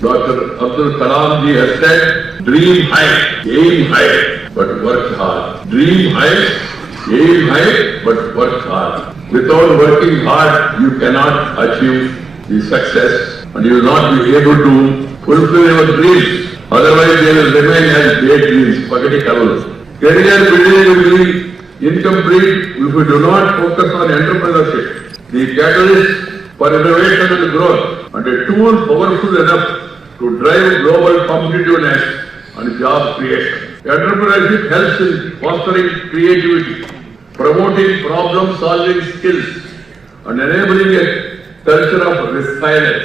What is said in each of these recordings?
Dr. Abdul Kalam ji has said, dream high, aim high, but work hard. Dream high, aim high, but work hard. Without working hard, you cannot achieve the success and you will not be able to fulfill your dreams. Otherwise, they will remain as bad dreams, spaghetti. Career building will be incomplete if we do not focus on entrepreneurship, the catalyst for innovation and growth, and a tool powerful enough to drive global competitiveness and job creation. Entrepreneurship helps in fostering creativity, promoting problem-solving skills, and enabling a culture of resilience.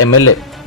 MLA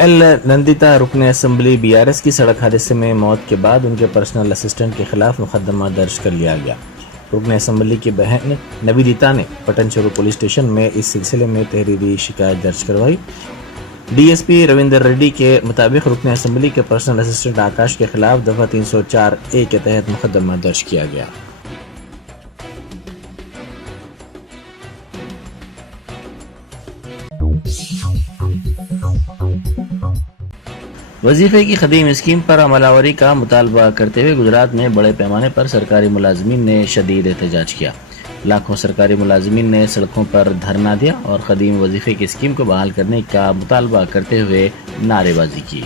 L Nandita रुकन assembly BRS की सड़क हादसे में मौत के बाद उनके personal assistant के खिलाफ मुकदमा दर्ज कर लिया गया। रुकन असम्बली की बहन नविदिता ने पटनचेरू पुलिस स्टेशन में इस सिलसिले में तहरीरी शिकायत दर्ज करवाई। DSP रविंदर रेड्डी के मुताबिक रुकन असम्बली के पर्सनल असिस्टेंट आकाश के खिलाफ दफा 304A के तहत मुकदमा दर्ज किया गया। वजीफे की खदीम स्कीम पर अमलावरी का मुतालबा करते हुए गुजरात में बड़े पैमाने पर सरकारी मुलाजमीन ने शदीद एहतजाज किया। लाखों सरकारी मुलाजमीन ने सड़कों पर धरना दिया और खदीम वजीफे की स्कीम को बहाल करने का मुतालबा करते हुए नारेबाजी की।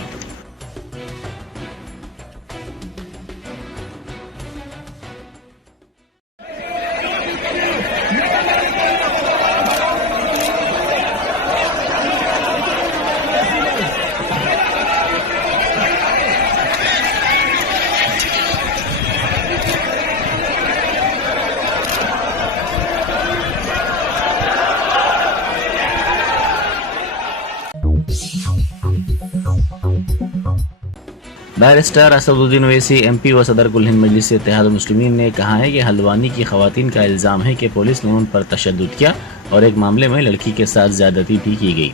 बैरिस्टर असदुद्दीन ओवैसी MP व सदर कुल हिंद मजलिस इत्तेहाद मुस्लिमीन ने कहा है कि हल्द्वानी की खवातीन का इल्ज़ाम है कि पुलिस ने उन पर तशद्दुद किया और एक मामले में लड़की के साथ ज़्यादती भी की गई।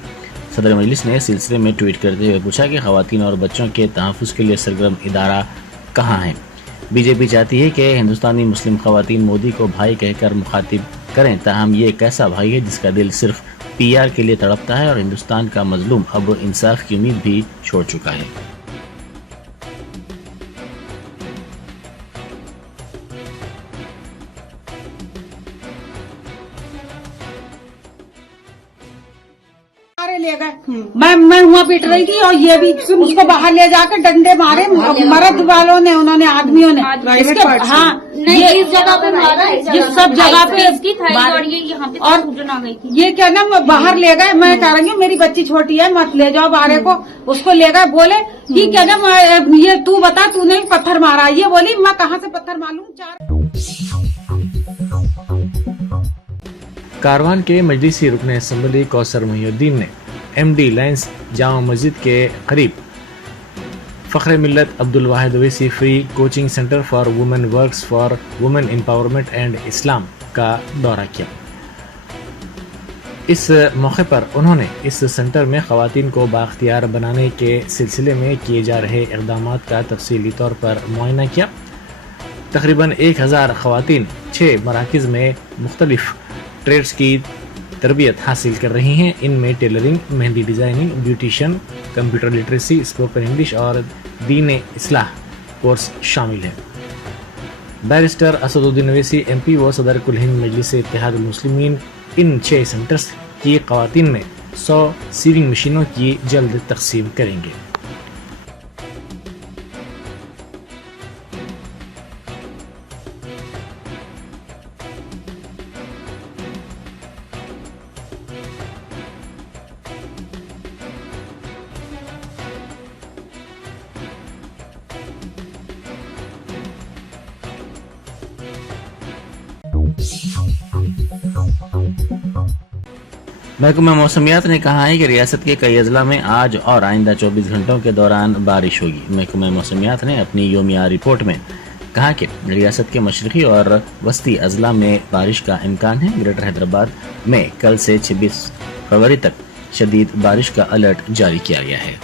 सदर मजलिस ने इस सिलसिले में ट्वीट करते हुए पूछा कि खवातीन और बच्चों के तहफ़्फ़ुज़ के लिए सरगर्म इदारा कहाँ है। BJP चाहती है कि हिंदुस्तानी मुस्लिम खवातीन मोदी को भाई कहकर मुखातिब करें, ताहम ये एक ऐसा भाई है जिसका दिल सिर्फ PR के लिए तड़पता है और हिंदुस्तान का मजलूम अब इंसाफ की उम्मीद भी छोड़ चुका है। ले गए। मैं वहाँ पीट रही थी और ये भी उसको बाहर ले जाकर डंडे मारे मर्द वालों ने, उन्होंने आदमियों ने। इसके हाँ नहीं, इस जगह पे मारा है, ये सब जगह पे इसकी थाई और ये यहाँ पे और सूजन आ गई थी। ये क्या ना बाहर ले गए। मैं कह रही हूँ मेरी बच्ची छोटी है, मत ले जाओ बारे को। उसको ले गए, बोले कि क्या ना ये तू बता तूने पत्थर मारा। ये बोली मैं कहाँ से पत्थर मालूम। कारवान के मजलिसी रुकन असम्बली कौसर मुहिउद्दीन ने MD लाइन्स जामा मस्जिद के करीब फ़ख्र मिल्लत Abdul Wahid Owaisi free coaching centre for women works for women empowerment and Islam का दौरा किया। इस मौके पर उन्होंने इस सेंटर में ख़वातीन को बाख्तियार बनाने के सिलसिले में किए जा रहे इक़दामात का तफसीली तौर पर मुआयना किया। तकरीबन 1000 ख़वातीन 6 मराकिज़ में मुख्तलिफ ट्रेड्स की तरबियत हासिल कर रही हैं। इनमें tailoring, mehndi designing, beautician, computer literacy, spoken English और दीन इस्लाह कोर्स शामिल हैं। बैरिस्टर असदुद्दीन ओवैसी MP व सदर कुल हिंद मजलिस इत्तेहाद मुस्लिमीन इन 6 सेंटर्स की ख़वातीन में 100 सीविंग मशीनों की जल्द तकसीम करेंगे। महकमा मौसमियात ने कहा है कि रियासत के कई अजला में आज और आइंदा 24 घंटों के दौरान बारिश होगी। महकमा मौसमियात ने अपनी योमिया रिपोर्ट में कहा कि रियासत के मशरकी और वस्ती अजला में बारिश का इम्कान है। ग्रेटर हैदराबाद में कल से 26 फरवरी तक शदीद बारिश का अलर्ट जारी किया गया है।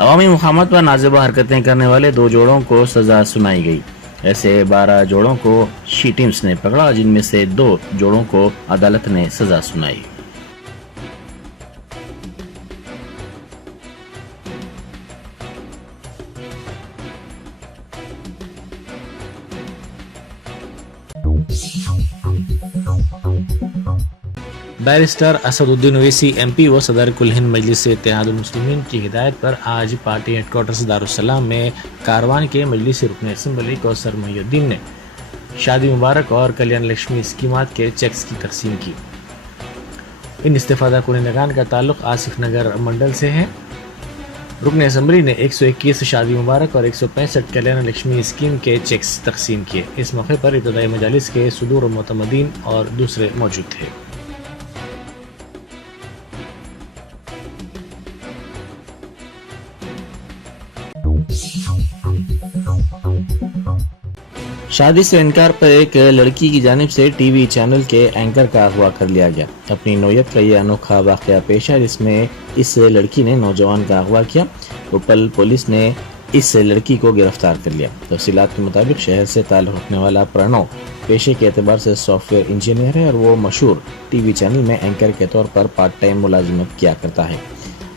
अवामी मुखामत पर नाज़िबा हरकतें करने वाले 2 जोड़ों को सजा सुनाई गई। ऐसे 12 जोड़ों को शी टीम्स ने पकड़ा, जिनमें से 2 जोड़ों को अदालत ने सजा सुनाई। बैरिस्टर असदुद्दीन ओवैसी MP व सदर कुल हिंद मजलिस इत्तेहाद मुस्लिमीन की हिदायत पर आज पार्टी हेडक्वार्टर्स दारुस्सलाम में कारवान के मजलिस रुकन असम्बली कौसर मुहिउद्दीन ने शादी मुबारक और कल्याण लक्ष्मी स्कीमात के चेक्स की तकसीम की। इन इस्तीफादा कुनिंदगान का ताल्लुक आसिफ नगर मंडल से है। रुकन असम्बली ने 121 शादी मुबारक और 165 कल्याण लक्ष्मी स्कीम के चेक्स तकसीम किए। इस मौके पर इब्तदाई मजालिस के सुदूर मुतमदीन और दूसरे मौजूद थे। शादी से इनकार पर एक लड़की की जानिब से टीवी चैनल के एंकर का अगवा कर लिया गया। अपनी नौयत का ये अनोखा वाक़या पेश है जिसमें इस लड़की ने नौजवान का अगवा किया। उपल पुलिस ने इस लड़की को गिरफ्तार कर लिया। तफसीलात के मुताबिक शहर से ताल्लुक़ रखने वाला प्रणव पेशे के एतबार से सॉफ्टवेयर इंजीनियर है और वो मशहूर टीवी चैनल में एंकर के तौर पर पार्ट टाइम मुलाजिमत किया करता है।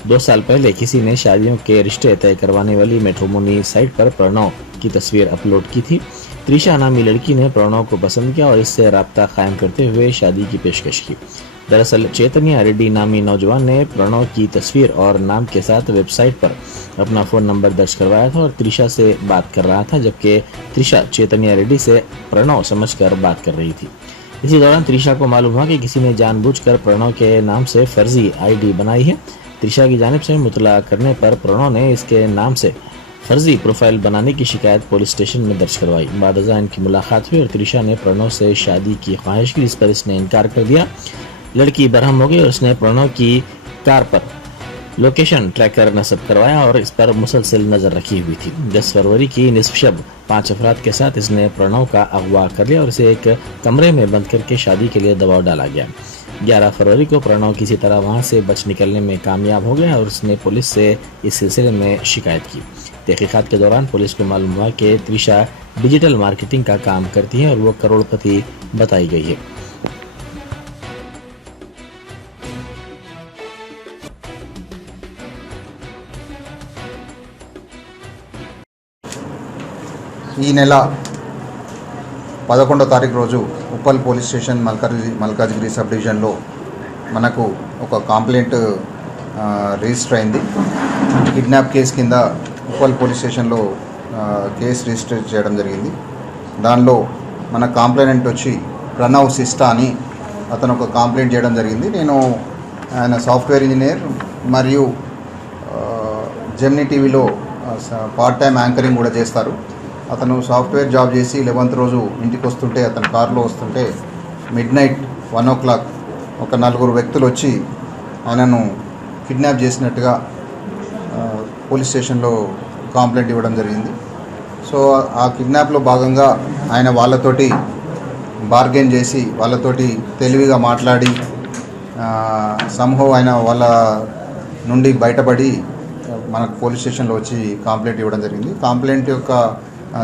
2 साल पहले किसी ने शादियों के रिश्ते तय करवाने वाली मैट्रिमोनी साइट पर प्रणव की तस्वीर अपलोड की थी। त्रिशा नामी लड़की ने प्रणव को पसंद किया और इससे राब्ता कायम करते हुए शादी की पेशकश की। दरअसल चैतन्या रेड्डी नामी नौजवान ने प्रणव की तस्वीर और नाम के साथ वेबसाइट पर अपना फ़ोन नंबर दर्ज करवाया था और त्रिशा से बात कर रहा था, जबकि त्रिशा चैतन्या रेड्डी से प्रणव समझकर बात कर रही थी। इसी दौरान त्रिशा को मालूम हुआ कि किसी ने जानबूझकर प्रणव के नाम से फर्जी आईडी बनाई है। त्रिशा की जानिब से मुतला करने पर प्रणव ने इसके नाम से फर्जी प्रोफाइल बनाने की शिकायत पुलिस स्टेशन में दर्ज करवाई। बाद अज़ां इनकी मुलाकात हुई और त्रिशा ने प्रणव से शादी की ख्वाहिश की, जिस पर इसने इनकार कर दिया। लड़की बरहम हो गई और उसने प्रणव की कार पर लोकेशन ट्रैकर नस्ब करवाया और इस पर मुसलसल नजर रखी हुई थी। 10 फरवरी की निस्फ शब 5 अफराद के साथ इसने प्रणव का अगवा कर लिया और इसे एक कमरे में बंद करके शादी के लिए दबाव डाला गया। 11 फरवरी को प्रणव किसी तरह वहां से बच निकलने में कामयाब हो गया और उसने पुलिस से इस सिलसिले में शिकायत की। तहकीकात के दौरान पुलिस को मालूम हुआ कि त्रिशा डिजिटल मार्केटिंग का काम करती है और वो करोड़पति बताई गई है। ఈ నెల 11వ తారీఖు రోజు Uppal police station Malkajgiri sub డివిజన్లో మనకు ఒక కంప్లైంట్ రిజిస్టర్ అయింది. కిడ్నాప్ కేసు కింద ఉప్పల్ పోలీస్ స్టేషన్లో కేసు రిజిస్టర్ చేయడం జరిగింది. దానిలో మన కంప్లైంట్ వచ్చి ప్రణవ్ సిస్టా అని అతను ఒక కంప్లైంట్ చేయడం జరిగింది. ఆయన సాఫ్ట్వేర్ ఇంజనీర్ మరియు జెమినీ టీవీలో పార్ట్ టైం యాంకరింగ్ కూడా చేస్తారు. అతను సాఫ్ట్వేర్ జాబ్ చేసి 11th రోజు ఇంటికి వస్తుంటే అతను కారులో వస్తుంటే మిడ్నైట్ 1 o'clock ఒక 4 వ్యక్తులు వచ్చి ఆయనను కిడ్నాప్ చేసినట్టుగా పోలీస్ స్టేషన్లో కంప్లైంట్ ఇవ్వడం జరిగింది. సో ఆ కిడ్నాప్లో భాగంగా ఆయన వాళ్ళతోటి బార్గెన్ చేసి వాళ్ళతోటి తెలివిగా మాట్లాడి సంహవ్ ఆయన వాళ్ళ నుండి బయటపడి మనకు పోలీస్ స్టేషన్లో వచ్చి కంప్లైంట్ ఇవ్వడం జరిగింది. కంప్లైంట్ యొక్క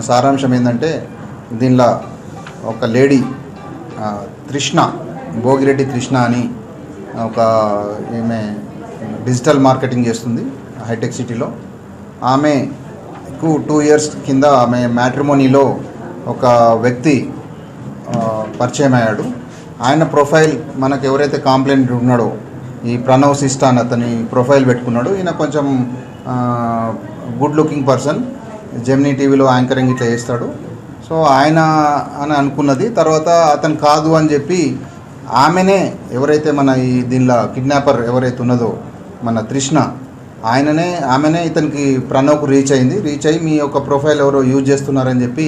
సారాంశం ఏంటంటే దీనిలో ఒక లేడీ తృష్ణ భోగిరెడ్డి తృష్ణ అని ఒక ఈమె డిజిటల్ మార్కెటింగ్ చేస్తుంది హైటెక్ సిటీలో. ఆమెకు 2 years కింద ఆమె మ్యాట్రిమోనీలో ఒక వ్యక్తి పరిచయం అయ్యాడు. ఆయన ప్రొఫైల్ మనకు ఎవరైతే కంప్లైంట్ ఉన్నాడో ఈ ప్రణవ్ సిస్టా అని అతని ప్రొఫైల్ పెట్టుకున్నాడు. ఈయన కొంచెం గుడ్ లుకింగ్ పర్సన్, జెమినీ టీవీలో యాంకరింగ్ ఇట్లా చేస్తాడు. సో ఆయన అని అనుకున్నది. తర్వాత అతను కాదు అని చెప్పి ఆమెనే ఎవరైతే మన ఈ దీనిలో కిడ్నాపర్ ఎవరైతే ఉన్నదో మన తృష్ణ ఆమెనే ఇతనికి ప్రణవ్కు రీచ్ అయ్యి మీ యొక్క ప్రొఫైల్ ఎవరో యూజ్ చేస్తున్నారని చెప్పి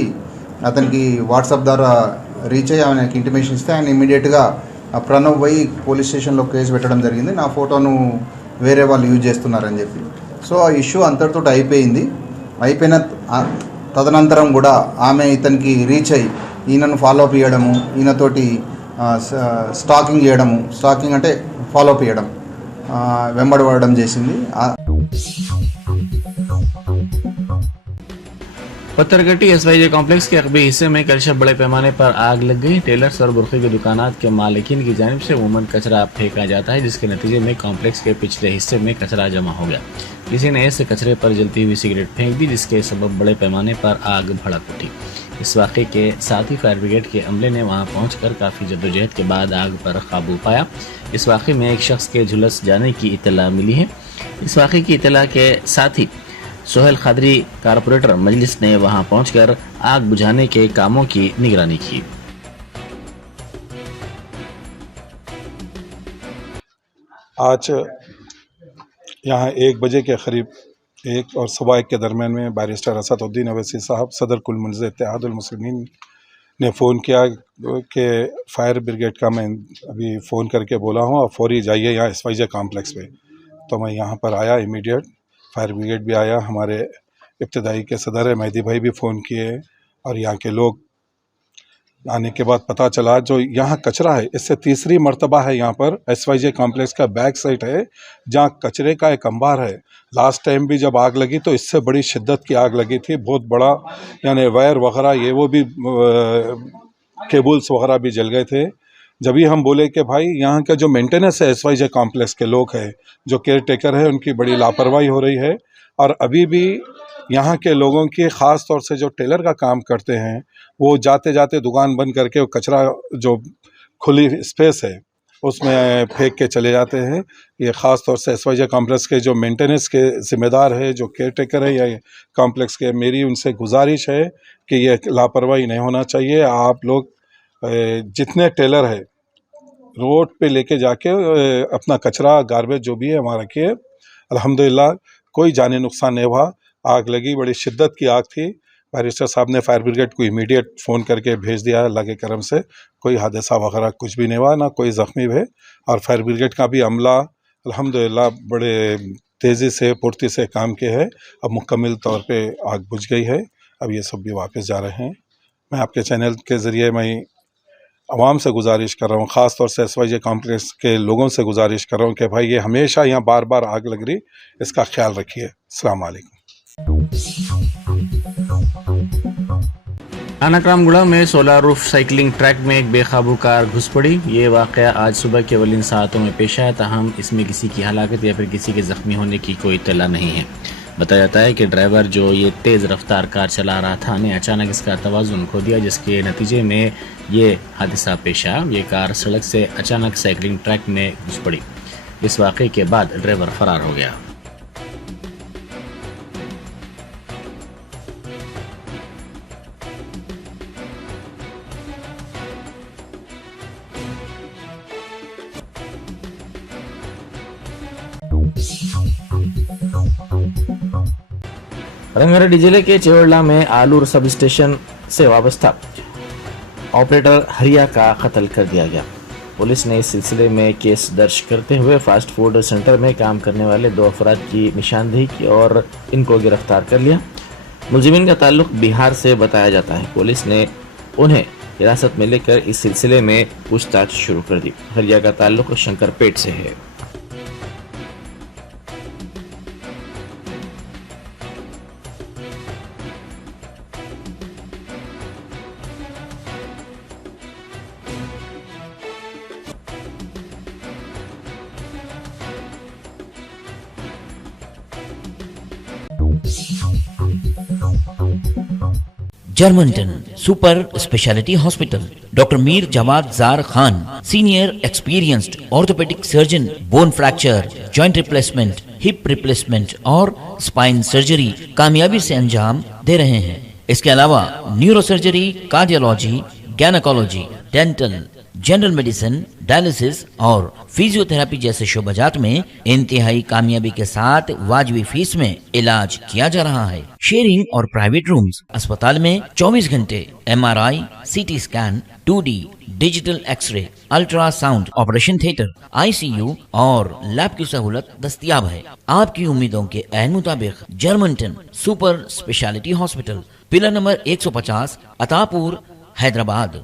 అతనికి వాట్సాప్ ద్వారా రీచ్ అయ్యి ఆయనకి ఇంటిమేషన్ ఇస్తే ఆయన ఇమీడియట్గా ప్రణవ్ పోయి పోలీస్ స్టేషన్లో కేసు పెట్టడం జరిగింది. నా ఫోటోను వేరే వాళ్ళు యూజ్ చేస్తున్నారని చెప్పి. సో ఆ ఇష్యూ అంతటితో అయిపోయిన తదనంతరం కూడా ఆమె ఇతనికి రీచ్ అయ్యి ఈయనను ఫాలో అప్ చేయడము, ఈయనతోటి స్టాకింగ్ అంటే ఫాలో అప్ చేయడం, వెంబడబడడం చేసింది. पत्थरगट्टी SYJ कॉम्प्लेक्स के अगबी हिस्से में कल शब बड़े पैमाने पर आग लग गई। टेलर्स और बुरखे की दुकानात के मालिकीन की जानिब से अमूमन कचरा फेंका जाता है, जिसके नतीजे में कॉम्प्लेक्स के पिछले हिस्से में कचरा जमा हो गया। किसी ने इस कचरे पर जलती हुई सिगरेट फेंक दी, जिसके सबब बड़े पैमाने पर आग भड़क उठी। इस वाक़े के साथ ही फायर ब्रिगेड के अमले ने वहां पहुंचकर काफ़ी जद्दोजहद के बाद आग पर काबू पाया। इस वाक़े में एक शख्स के झुलस जाने की इत्तला मिली है। इस वाक़े की इत्तला के साथ ही सोहेल खादरी कारपोरेटर मजलिस ने वहां पहुंचकर आग बुझाने के कामों की निगरानी की। आज यहाँ 1 बजे के करीब 1 और सवा 1 के दरमियान में बैरिस्टर असदुद्दीन अवैसी साहब सदर कुल मुल्ज़ इत्तेहादुल मुस्लिमीन ने फ़ोन किया कि फायर ब्रिगेड का मैं अभी फ़ोन करके बोला हूँ, आप फौरी जाइए यहाँ SYJ कॉम्प्लेक्स पे। तो मैं यहाँ पर आया, इमीडिएट फायर ब्रिगेड भी आया, हमारे इब्तदाई के सदर है मेहदी भाई भी फ़ोन किए, और यहाँ के लोग आने के बाद पता चला जो यहाँ कचरा है, इससे तीसरी मर्तबा है यहाँ पर SYJ कॉम्प्लेक्स का बैक साइड है जहाँ कचरे का एक अंबार है। लास्ट टाइम भी जब आग लगी तो इससे बड़ी शिद्दत की आग लगी थी, बहुत बड़ा, यानी वायर वगैरह ये वो भी केबल्स वगैरह भी जल गए थे। जब ही हम बोले कि भाई यहाँ का जो मेंटेनेंस है SYJ कॉम्प्लेक्स के लोग हैं, जो केयर टेकर है, उनकी बड़ी लापरवाही हो रही है, और अभी भी यहाँ के लोगों की ख़ास तौर से जो टेलर का काम करते हैं वो जाते जाते दुकान बंद करके वो कचरा जो खुली स्पेस है उसमें फेंक के चले जाते हैं। ये ख़ास तौर से SYJ कॉम्प्लेक्स के जो मेंटेनेंस के ज़िम्मेदार है, जो केयर टेकर है या कॉम्प्लेक्स के, मेरी उनसे गुजारिश है कि ये लापरवाही नहीं होना चाहिए। आप लोग जितने टेलर है रोड पे लेके जाके अपना कचरा गार्बेज जो भी है वहाँ रखिए। अल्हम्दुलिल्लाह कोई जानी नुकसान नहीं हुआ। आग लगी, बड़ी शिद्दत की आग थी। बैरिस्टर साहब ने फायर ब्रिगेड को इमीडिएट फ़ोन करके भेज दिया, अल्लाह के करम से कोई हादसा वगैरह कुछ भी नहीं हुआ, ना कोई ज़ख्मी हुए, और फायर ब्रिगेड का भी अमला अल्हम्दुलिल्लाह बड़े तेज़ी से फुर्ती से काम किया है। अब मुकम्मल तौर पे आग बुझ गई है, अब ये सब भी वापस जा रहे हैं। मैं आपके चैनल के ज़रिए मैं आवाम से गुजारिश कर रहा हूँ, ख़ास तौर से SYJ कॉम्प्लेक्स के लोगों से गुजारिश कर रहा हूँ कि भाई ये हमेशा यहाँ बार बार आग लग रही, इसका ख्याल रखिए। अस्सलाम वालेकुम। अनाकरामगुड़ा में 16 रूफ साइकिलिंग ट्रैक में एक बेकाबू कार घुस पड़ी। ये वाक़या आज सुबह के अवलिन सातों में पेश आया, ताहम इसमें किसी की हलाकत या फिर किसी के ज़ख्मी होने की कोई इत्तला नहीं है। बताया जाता है कि ड्राइवर जो ये तेज़ रफ्तार कार चला रहा था ने अचानक इसका तवाज़ुन खो दिया, जिसके नतीजे में ये हादसा पेश आया। ये कार सड़क से अचानक साइकिलिंग ट्रैक में घुस पड़ी। इस वाक़े के बाद ड्राइवर फरार हो गया। रंगारेड्डी जिले के चेवड़ला में आलूर सब स्टेशन से वाबस्ता ऑपरेटर हरिया का कत्ल कर दिया गया। पुलिस ने इस सिलसिले में केस दर्ज करते हुए फास्ट फूड सेंटर में काम करने वाले 2 अफराद की निशानदेही की और इनको गिरफ्तार कर लिया। मुलजिमीन का ताल्लुक बिहार से बताया जाता है। पुलिस ने उन्हें हिरासत में लेकर इस सिलसिले में पूछताछ शुरू कर दी। हरिया का ताल्लुक शंकरपेट से है। Germanton super speciality hospital, doctor Mir Jawad Jar Khan, senior experienced orthopaedic surgeon, bone fracture, joint replacement, hip replacement और स्पाइन सर्जरी कामयाबी से अंजाम दे रहे हैं। इसके अलावा neuro surgery, cardiology, gynaecology, dental, general medicine, dialysis और फिजियोथेरेपी जैसे शोबाजात में इंतहाई कामयाबी के साथ वाजबी फीस में इलाज किया जा रहा है। शेयरिंग और प्राइवेट रूम्स, अस्पताल में 24 घंटे MRI, CT scan, 2D digital x-ray, ultrasound, operation theatre, ICU और लैब की सहूलत दस्तयाब है। आपकी उम्मीदों के ऐन मुताबिक Germanton super speciality hospital, pillar number 150, Attapur, Hyderabad.